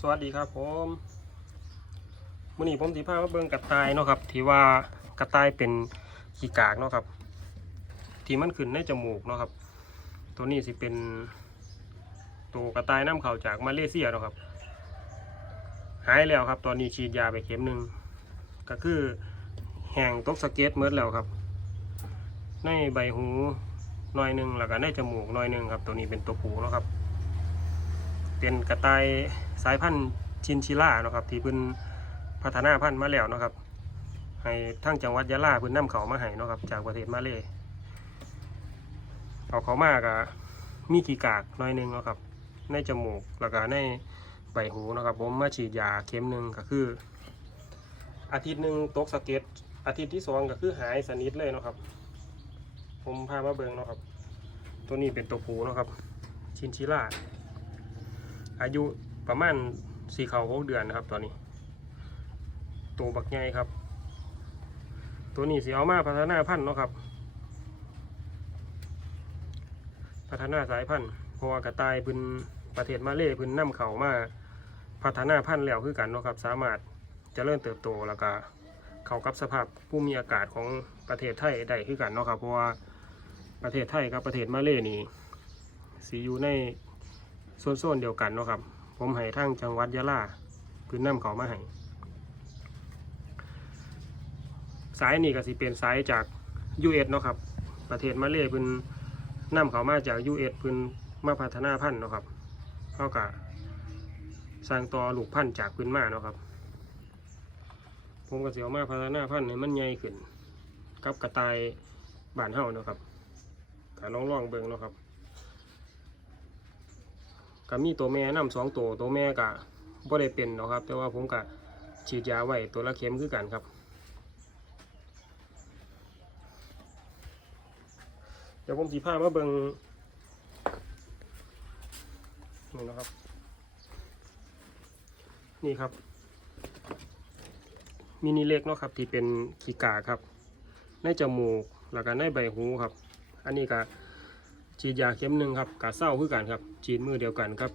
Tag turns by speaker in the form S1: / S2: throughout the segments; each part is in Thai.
S1: สวัสดีครับผมมื่อนี้ผมสิพามาเบิ่งกระต่ายเนาะครับที่ว่ากระต่ายเป็นขี้กากเนาะครับ ที่มันขึ้นในจมูกเนาะครับ ตัวนี้สิเป็นตัวกระต่ายน้ำเข้าจากมาเลเซียเนาะครับ หายแล้วครับ ตอนนี้ฉีดยาไปเข็มหนึ่งก็คือแห้งตกสเก็ตเมื่อแล้วครับ ในใบหูหน่อยหนึ่งแล้วก็ในจมูกหน่อยหนึ่งครับ ตัวนี้เป็นตัวผูเนาะครับ เป็นกระต่ายสายพันธุ์ชินชิล่าเนาะครับที่เพิ่นพัฒนาพันธุ์มาแล้วเนาะครับให้ทั้งจังหวัดยะลาเพิ่นนำเขามาให้เนาะครับจากประเทศมาเลเอาเขามากะมีขีกากน้อยหนึงเนาะครับในจมูกแล้วก็ในใบหูเนาะครับผมมาฉีดยาเข็มหนึ่งก็คือ อาทิตย์หนึ่งตกสะเก็ดอาทิตย์ที่สองก็คือหายสนิทเลยเนาะครับ ผมพามาเบิ่งเนาะครับ ตัวนี้เป็นตัวผูเนาะครับ ชินชิล่า อายุประมาณสี่เขาหกเดือนนะครับ ตอนนี้ ตัวบักใหญ่ครับ ตัวนี้สีเอามาพัฒนาพันธุ์เนาะครับ พัฒนาสายพันธุ์เพราะว่ากระต่ายเป็นประเทศมาเลพิ่นน้ำเขามาพัฒนาพันธุ์แล้วคือกันเนาะครับ สามารถจะเริญเติบโตแล้วก็เข้ากับสภาพภูมิอากาศของประเทศไทยได้คือกันเนาะครับเพราะว่าประเทศไทยกับประเทศมาเลย์นี่สีอยู่ใน โซนๆเดียวกันเนาะครับ ผมให้ทั้งจังหวัดยะลาพื้นน้ำเขามาให้สายนี่ก็สิเป็นสายจาก US เนาะครับ ประเทศมาเลย์เพิ่นน้ำเขามาจาก US เพิ่นมาพัฒนาพันธุ์เนาะครับเขาก็สร้างต่อลูกพันธุ์จากพิ่นมาเนาะครับ ผมก็สิเอามาพัฒนาพันธุ์ให้มันใหญ่ขึ้นกับกระต่ายบ้านเฮาเนาะครับก็ลองลองเบิ่งเนาะครับ ก็มีตัวแม่นำสองตัวตัวแม่ก็บ่ได้เป็นนะครับ แต่ว่าผมก็ฉีดยาไว้ตัวละเข็มคือกันครับ เดี๋ยวผมสีผ้ามาเบิงนี่นะครับ นี่ครับ มินิเล็กเนาะครับ ที่เป็นขีกาครับ ในจมูกแล้วก็ในใบหูครับ อันนี้ก็ ฉีดยาเข็มหนึ่งครับกาเศร้าคือกันครับฉีดมือเดียวกันครับ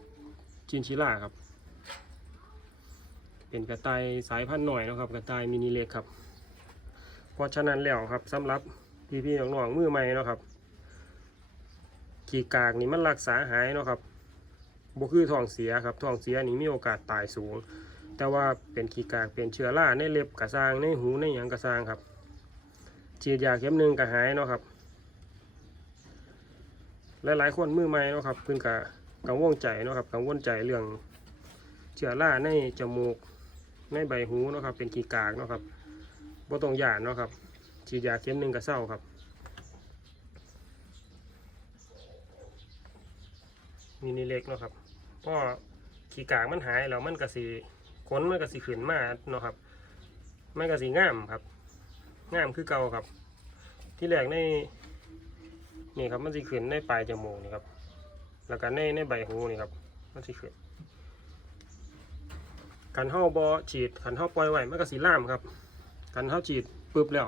S1: จินชิล่าครับ เป็นกระต่ายสายพันธุ์หน่อยนะครับ กระต่ายมินิเล็กครับเพราะฉะนั้นแล้วครับสำหรับพี่ๆน้องๆมือใหม่นะครับ ขีกากนี่มันรักษาหายนะครับบ่คือท้องเสียครับท้องเสียนี่มีโอกาสตายสูง แต่ว่าเป็นขีกากเป็นเชื้อราในเล็บกระซางในหูในหยังกระซางครับฉีดยาเข็มหนึ่งก็หายเนาะครับ หลายๆคนมือใหม่เนาะครับเพิ่นก็กังวลใจเนาะครับกังวลใจเรื่องเชื้อราในจมูกในใบหูเนาะครับเป็นขี้กากเนาะครับบ่ต้องยาเนาะครับฉีดยาเข็มหนึ่งก็เศร้าครับมินิเล็กเนาะครับเพราะขี้กากมันหายแล้วมันก็สิขนมันก็สิขึ้นมาเนาะครับมันก็สิงามครับง่ามคือเก่าครับ ที่แรกใน นี่ครับมันสิขึ้นในปลายจมูกนี่ครับ แล้วก็ในในใบหูนี่ครับ มันสิขึ้นกันเฮาบอฉีดกันเฮาปล่อยไว้มันก็สิล่ามครับกันเฮาฉีดปุ๊บแล้ว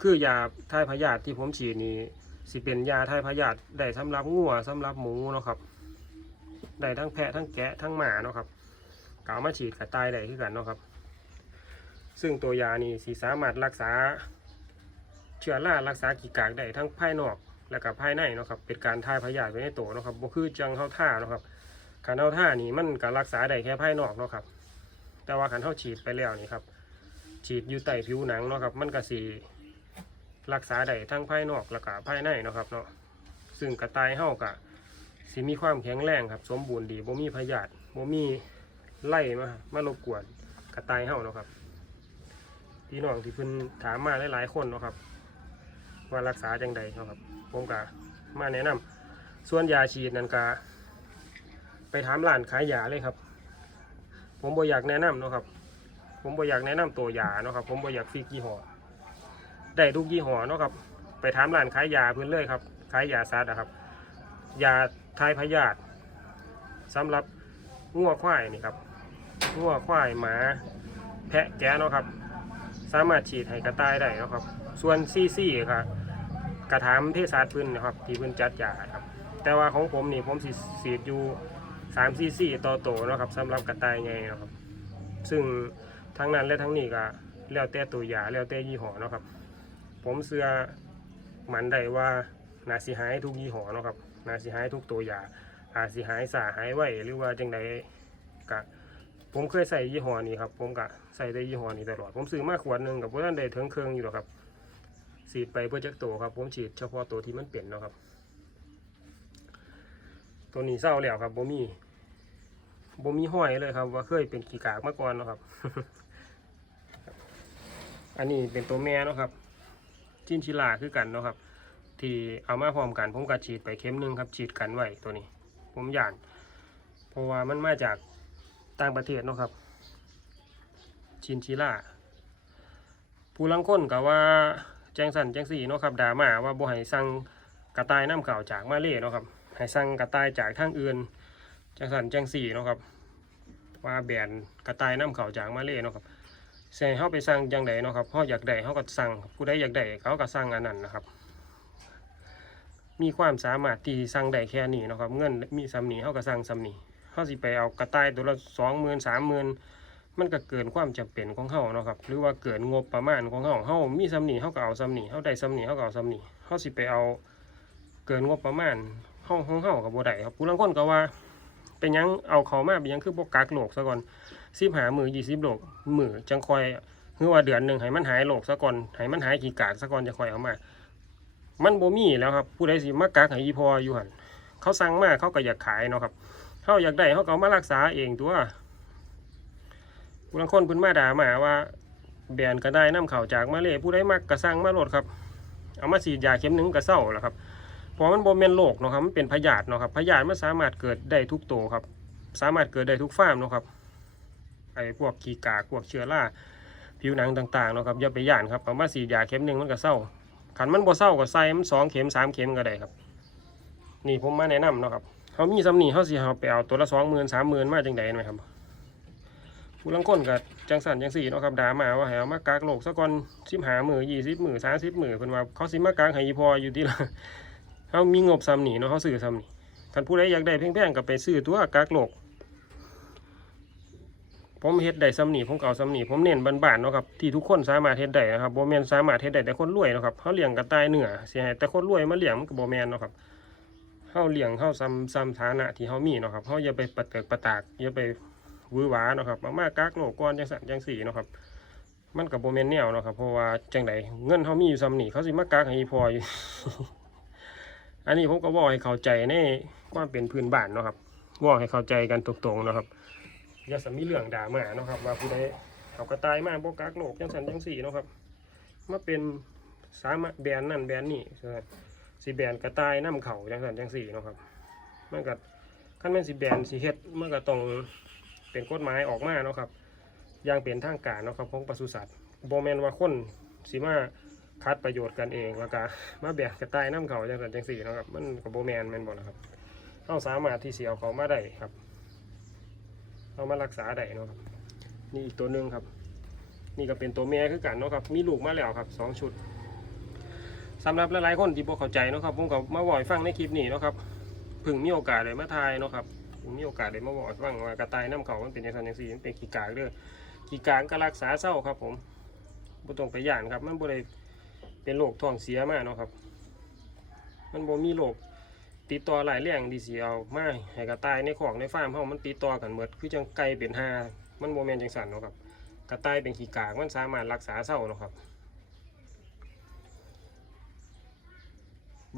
S1: คือยาทายพยาธิที่ผมฉีดนี่สิเป็นยาทายพยาธิได้สำหรับงัวสำหรับหมูเนาะครับได้ทั้งแพะทั้งแกะทั้งหมาเนาะครับกเอามาฉีดกับตายได้คือกันเนาะครับ ซึ่งตัวยานี่สิสามารถรักษาเชื้อรารักษากีกากได้ทั้งภายนอก แล้วก็ภายในเนาะครับเป็นการท่ายพยาธิไว้ในตัวเนาะครับบ่คือจังเฮาท่าเนาะครับการเฮาท่านี่มันก็รักษาได้แค่ภายนอกเนาะครับ แต่ว่าคันเฮาฉีดไปแล้วนี่ครับ ฉีดอยู่ใต้ผิวหนังเนาะครับ มันก็สิรักษาได้ทั้งภายนอกแล้วก็ภายในเนาะครับเนาะซึ่งกระต่ายเฮาก็สิมีความแข็งแรงครับ สมบูรณ์ดีบ่มีพยาธิบ่มีไล่มามารบกวนกระต่ายเฮาเนาะครับพี่น้องที่เพิ่นถามมาหลายๆคนเนาะครับ ว่ารักษาจังใดครับ ผมก็มาแนะนำส่วนยาฉีดนั่นก็ไปถามร้านขายยาเลยครับ ผมบ่อยากแนะนำเนาะครับ ผมบ่อยากแนะนำตัวยาเนาะครับ ผมบ่อยากฟิกยี่ห้อได้ทุกยี่ห้อเนาะครับ ไปถามร้านขายยาเพื่อนเลยครับขายยาซัดนะครับ ยาทายพยาธิสำหรับงัวควายนี่ครับงัวควายหมาแพะแกะเนาะครับ สามารถฉีดให้กระต่ายได้เนาะครับ ส่วนซีซีครับ กระถามเทศาสตร์พื้นนะครับ ที่เพื้นจัดยาครับ แต่ว่าของผมนี่ผมสิสีดอยู่สามซีซีต่อโตเนาะครับสำหรับกระต่ายไงนะครับ ซึ่งทั้งนั้นและทั้งนี้ก็แล้วแต่ตัวยาแล้วแต่ยี่ห้อเนาะครับ ผมเชื่อมันได้ว่านาสิหายทุกยี่ห้อเนาะครับนาสิหายทุกตัวยาอาสิหายสาหายไหวหรือว่าจังใดกะผมเคยใส่ยี่ห้อนี้ครับ ผมกะใส่ได้ยี่ห้อนี้ตลอด ผมซื้อมาขวดหนึ่งกับพวกนั้นได้ถึงเครื่องอยู่หรอครับ ฉีดไปเพื่อจักตัวครับผมฉีดเฉพาะตัวที่มันเปลี่ยนเนาะครับ ตัวนี้เศร้าแล้วครับบ่มีบ่มีห้อยเลยครับ ว่าเคยเป็นขี้กากมาก่อนเนาะครับ อันนี้เป็นตัวแม่เนาะครับจินชิลาคือกันเนาะครับ ที่เอามาพร้อมกันผมก็ฉีดไปเข็มหนึ่งครับ ฉีดกันไว้ตัวนี้ ผมย่านเพราะว่ามันมาจากต่างประเทศเนาะครับชินชิล่าผู้ลังคนก็ว่า แจ้งสั่นแจ้งสี่เนาะครับด่ามาว่าบ่ให้สั่งกระต่ายน้ำเก่าจากมาเลเนาะครับให้สั่งกระต่ายจากทางอื่นแจังสั่นแจังสี่เนาะครับว่าแบนกระต่ายน้ำเขาจากมาเลเนาะครับใส่เข้าไปสั่งจังใดเนาะครับเขาอยากได้เขาก็สั่งผู้ใดอยากได้เขาก็สั่งอันนั้นนะครับ มีความสามารถที่สั่งได้แค่นี้เนาะครับ เงินมีซ้ำนีเขาก็สั่งซ้ำนีเขาสิไปเอากระต่ายตัวละสองหมื่นสามหมื่น มันก็เกินความจำเป็นของเขาเนาะครับหรือว่าเกินงบประมาณของเขาเขามีซ้ำนี้เขาก็เอาซ้ำนี้เขาได้ซ้ำนี้เขาก็เอาซ้ำนี้เขาสิไปเอาเกินงบประมาณห้องห้องเฮากับบ่ได้ครับผู้ลางคนก็ว่าเป็นยังเอาเขามาเป็นยังคือบ่กักโรคซะก่อนสิบหามือยี่สิบโรคมือจังคอยคือว่าเดือนหนึ่งให้มันหายโรคซะก่อนให้มันหายขี้กากซะก่อนจะคอยเอามา มันโบมีแล้วครับ ผู้ใดสิมากักให้อีพออยู่หันเขาสั่งมาเขาก็อยากขายเนาะครับเขาอยากได้เขาก็เอามารักษาเองตัว ผู้ลางคนเพิ่นมาด่ามาว่า แบนก็ได้น้ำเข่าจากมาเลยผู้ใดมักก็สั่งมาโลดครับ เอามาฉีดยาเข็มหนึ่งก็เศร้าแล้วครับเพราะมันโบเมนโรคเนาะครับมันเป็นพยาธิเนาะครับพยาธิมันสามารถเกิดได้ทุกตัวครับ สามารถเกิดได้ทุกฟาร์มเนาะครับไอ้พวกขี้กากพวกเชื้อราผิวหนังต่างๆเนาะครับอย่าไปย่านครับเอามาสีดยาเข็มหนึ่งมันก็เศร้าขันมันบ่เศร้าก็ใส่มันสองเข็มสามเข็มก็ได้ครับ นี่ผมมาแนะนำเนาะครับเขามีสำนีเขาสิเขาไปเอาตัวละสองหมื่นสามหมื่นมาจังใดไหมครับ ผู้ลังคนกับจังสันจังสี่เนาะครับด่ามาว่าหามากากโลกซะก่อนสิบหามือยี่สิบมือสามสิบมือเพิ่นว่าเขาสิมากากให้อีพออยู่ที่ละเขามีงบซ้ำนี่เนาะเขาซื้อซ้ำนี่ท่านผู้ใดอยากได้แพงๆก็ไปซื้อตัวกากโลก ผมเฮ็ดได้ซ้ำนี่ผมเก็เอาซ้ำนี่ผมเน้นบานๆเนาะครับที่ทุกคนสามารถเฮ็ดได้นะครับโบแมนสามารถเฮ็ดได้แต่คนรวยเนาะครับเขาเลี้ยงกระต่ายเหนื้อสิให้แต่คนรวยมาเลี้ยงมันก็บ่แมนเนาะครับเฮาเลี้ยงเฮาซ้ำซ้ำฐานะที่เฮามีเนาะครับเฮาอย่าไปปะเติกปะตากอย่าไป วือหวาเนาะครับเอามากากโลกก่อนจังซั่นจังซี่เนาะครับมันก็บ่แม่นแนวเนาะครับเพราะว่าจังใดเงินเฮามีอยู่ซ้ำนี่เขาสิมากากให้พออยู่อันนี้ผมก็บอกให้เข้าใจในความเป็นพื้นบ้านเนาะครับบอกให้เข้าใจกันตรงๆเนาะครับอย่าสมีเรื่องด่ามาเนาะครับ ว่าผู้ใดเขาก็ตายมาบ่กักโลกจังสันจังสี่เนาะครับมาเป็นสามแบรนด์นั่นแบรนด์นี่สิแบรนด์กระต่ายน้ำเขาจังสันจังสี่เนาะครับมันก็ขั้นแม่นสิแบรนด์สิเฮ็ดมันก็ต้อง เป็นกฎหมายออกมาเนาะครับอย่างเป็นทางการเนาะครับของปศุสัตว์บ่แมนว่าคนสิมาคัดประโยชน์กันเองแล้วก็มาแบกกระต่ายน้ำเขาจังสันจังสี่นาะครับมันกับโบแมนแมนบอกนะครับเข้าสามารถที่เสียเขามาได้ครับเอามารักษาได้เนาะครับนี่อีกตัวหนึ่งครับ นี่ก็เป็นตัวแม่คือกันเนาะครับมีลูกมาแล้วครับสองชุดสำหรับหลายๆคนที่บ่เข้าใจเนาะครับผมก็มาบ่อยฟังในคลิปนี้เนาะครับพิ่งมีโอกาสได้มาทายเนาะครับ มีโอกาสได้มาบอกฟังว่ากระต่ายน้ำเขามันเป็นจังสันจังสี่มันเป็นขี้กากเด้อขี้กากก็รักษาเศร้าครับผมบ่ต้องไปย่านครับมันบ่ได้เป็นโรคท้องเสียมากเนาะครับ มันบ่มีโรคติดต่อหลายแรงดีเสียวมาให้กระต่ายในของในฟาร์มเฮามันติดต่อกันหมดคือจังไก่เป็นหามันบ่แมนจังซั่นเนาะครับกระต่ายเป็นขี้กากมันสามารถรักษาเศร้าเนาะครับ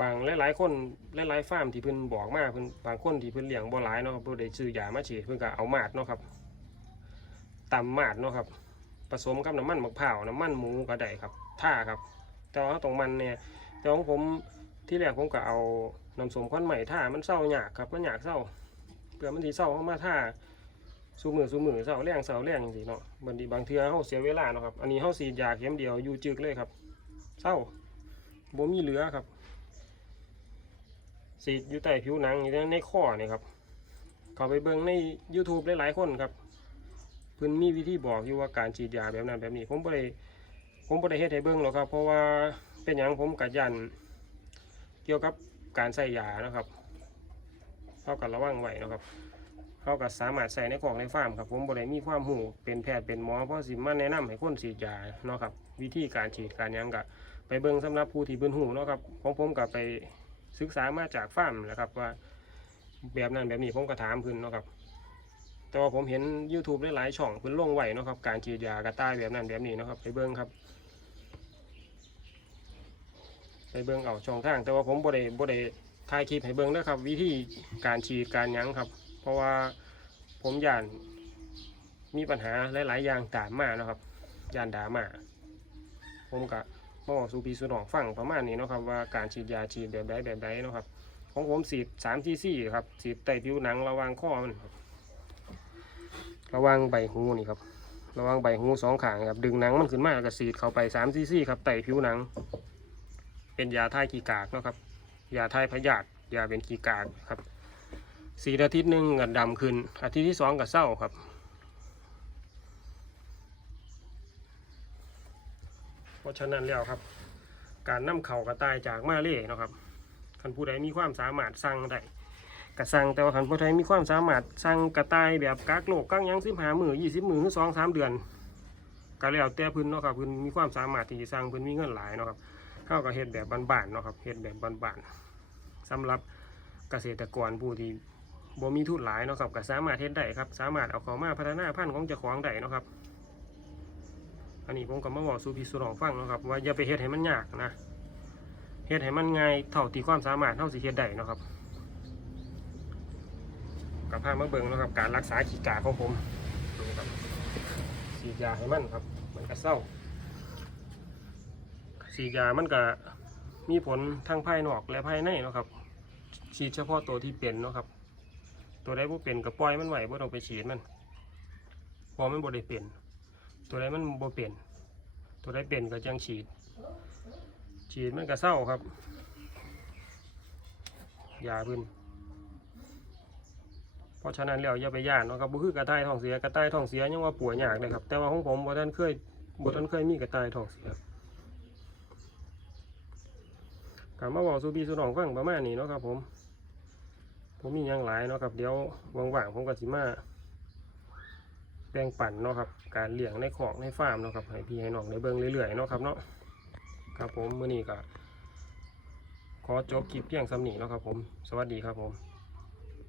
S1: บางหลายๆคนหลายๆฟาร์มที่เพิ่นบอกมาเพิ่นบางคนที่เพิ่นเลี้ยงบ่หลายเนาะครับบ่ได้ซื้อยามาฉีดเพิ่นก็เอามาดเนาะครับตำมาดเนาะครับ ผสมกับน้ำมันมะพร้าวน้ำมันหมูก็ได้ครับท่าครับ แต่ว่าตรงมันเนี่ยแต่ของผมที่แรกผมก็เอาน้ำสมควันใหม่ท่ามันเศร้าหยากครับมันหยากเศร้าเพื่อมันทีเศร้าเข้ามาท่าสูมือสูมือเศร้าแรงเศร้าแรงสิเนาะบางทีบางเทือเขาเสียเวลาเนาะครับอันนี้เขาสีดยาเข็มเดียวอยู่จึกเลยครับเศร้าบ่มีเหลือครับ สีดอยู่ใต้ผิวหนังอยู่ในข้อนี่ครับเขาไปเบิ่งใน YouTube หลายๆคนครับเพิ่นมีวิธีบอกอยู่ว่าการฉีดยาแบบนั้นแบบนี้ ผมบ่ได้ผมบ่ได้เฮ็ดให้เบิ่งหรอกครับ เพราะว่าเป็นหยังผมกัยันเกี่ยวกับการใส่ยานะครับเท่ากับระวังไว้นะครับเขาก็สามารถใส่ในกล่องในฟาร์มครับ ผมบ่ได้มีความหูเป็นแพทย์เป็นหมอเพราะสิมาแนะนำให้คนฉีดยาเนาะครับ วิธีการฉีดการยังก็ไปเบิ่งสำหรับผู้ที่เบิ่นหูเนาะครับของผมก็ไป ศึกษามาจากฟาร์มแหละครับว่าแบบนั้นแบบนี้ผมก็ถามเพิ่นเนาะครับ แต่ว่าผมเห็น YouTube หลายๆช่องเพิ่นลงไว้เนาะครับ การฉีดยากระต่ายแบบนั้นแบบนี้เนาะครับ ไปเบิ่งครับ ไปเบิ่งเอาช่องทาง แต่ว่าผมบ่ได้บ่ได้ถ่ายคลิปให้เบิ่งนะครับ วิธีการฉีดการยั้งครับ เพราะว่าผมย่านมีปัญหาหลาย ๆ อย่างตามมาเนาะครับย่านดรามาผมก็มา บอกสู่พี่สู่น้องฟังประมาณนี้เนาะครับว่าการฉีดยาฉีดแบบใดแบบใดเนาะครับของผมฉีด3 cc ครับฉีดใต้ผิวหนังระว่างข้อมันครับระว่างใบหูนี่ครับระว่างใบหูสองข้างครับดึงหนังมันขึ้นมาแล้วก็สีดเข้าไป3ซีซีครับไตผิวหนัง เป็นยาท่ายขี้กากเนาะครับยาท่ายพยาธิยาเป็นขี้กากครับสี่อาทิตย์หนึ่งก็ดำขึ้นอาทิตย์ที่สองก็เศร้าครับ เพราะฉะนั้นแล้วครับ การนำเข่ากระต่ายจากมาเล่เนาะครับคันผู้ใดมีความสามารถสั่งได้กระสั่งแต่ว่าคันผู้ใดมีความสามารถสั่งกระต่ายแบบกักโลกกักยังสิบหามือยี่สิบมือหรือสองสามเดือนก็แล้วแต่เพื้นเนาะครับเพื้นมีความสามารถที่จะสั่งเพื้นมีเงินหลายเนาะครับเข้ากับเฮ็ดแบบบานๆเนาะครับเฮ็ดแบบบานๆสำหรับเกษตรกรผู้ที่บ่มีทุนหลายเนาะครับก็สามารถเฮ็ดได้ครับ สามารถเอาเขามาพัฒนาพันธุ์ของเจ้าของได้เนาะครับ อันนี้ผมก็มาบอกสู่พี่สู่น้องฟังนะครับ ว่าอย่าไปเฮ็ดให้มันยากนะเฮ็ดให้มันง่ายเท่าที่ความสามารถเท่าสิเฮ็ดได้เนาะครับกับพามาเบิงนะครับ การรักษาขี้กาของผมนี่ครับฉีดยาให้มันครับ มันก็เศร้าฉีดยามันก็มีผลทั้งภายนอกและภายในเนาะครับฉีดเฉพาะตัวที่เป็นเนาะครับ ตัวใดบ่เป็นก็ปล่อยมันไว้บ่ต้องไปฉีดมันพอมันบ่ได้เป็น ตัวใดมันบ่เป็นตัวใดเป็นก็จังฉีด ฉีดมันก็เศร้าครับยาเพิ่นเพราะฉะนั้นแล้วอย่าไปย่านเนาะครับบ่คือกระต่ายท้องเสียกระต่ายท้องเสียยังว่าป่วยยากเลยครับ แต่ว่าของผมบ่ทันเคยบ่ทันเคยมีกระต่ายท้องเสียก็มาบอกสู่พี่สู่น้องฟังประมาณนี้เนาะครับผมผมมีหยังหลายเนาะครับเดี๋ยวว่างๆผมก็สิมา แบ่งปันเนาะครับ การเลี้ยงในขอกในฟาร์มเนาะครับให้พี่ให้น้องได้เบิ่งเรื่อยๆเนาะครับเนาะครับผมมื้อนี้ก็ขอจบคลิปเพียงสำนี้เนาะครับผม สวัสดีครับผม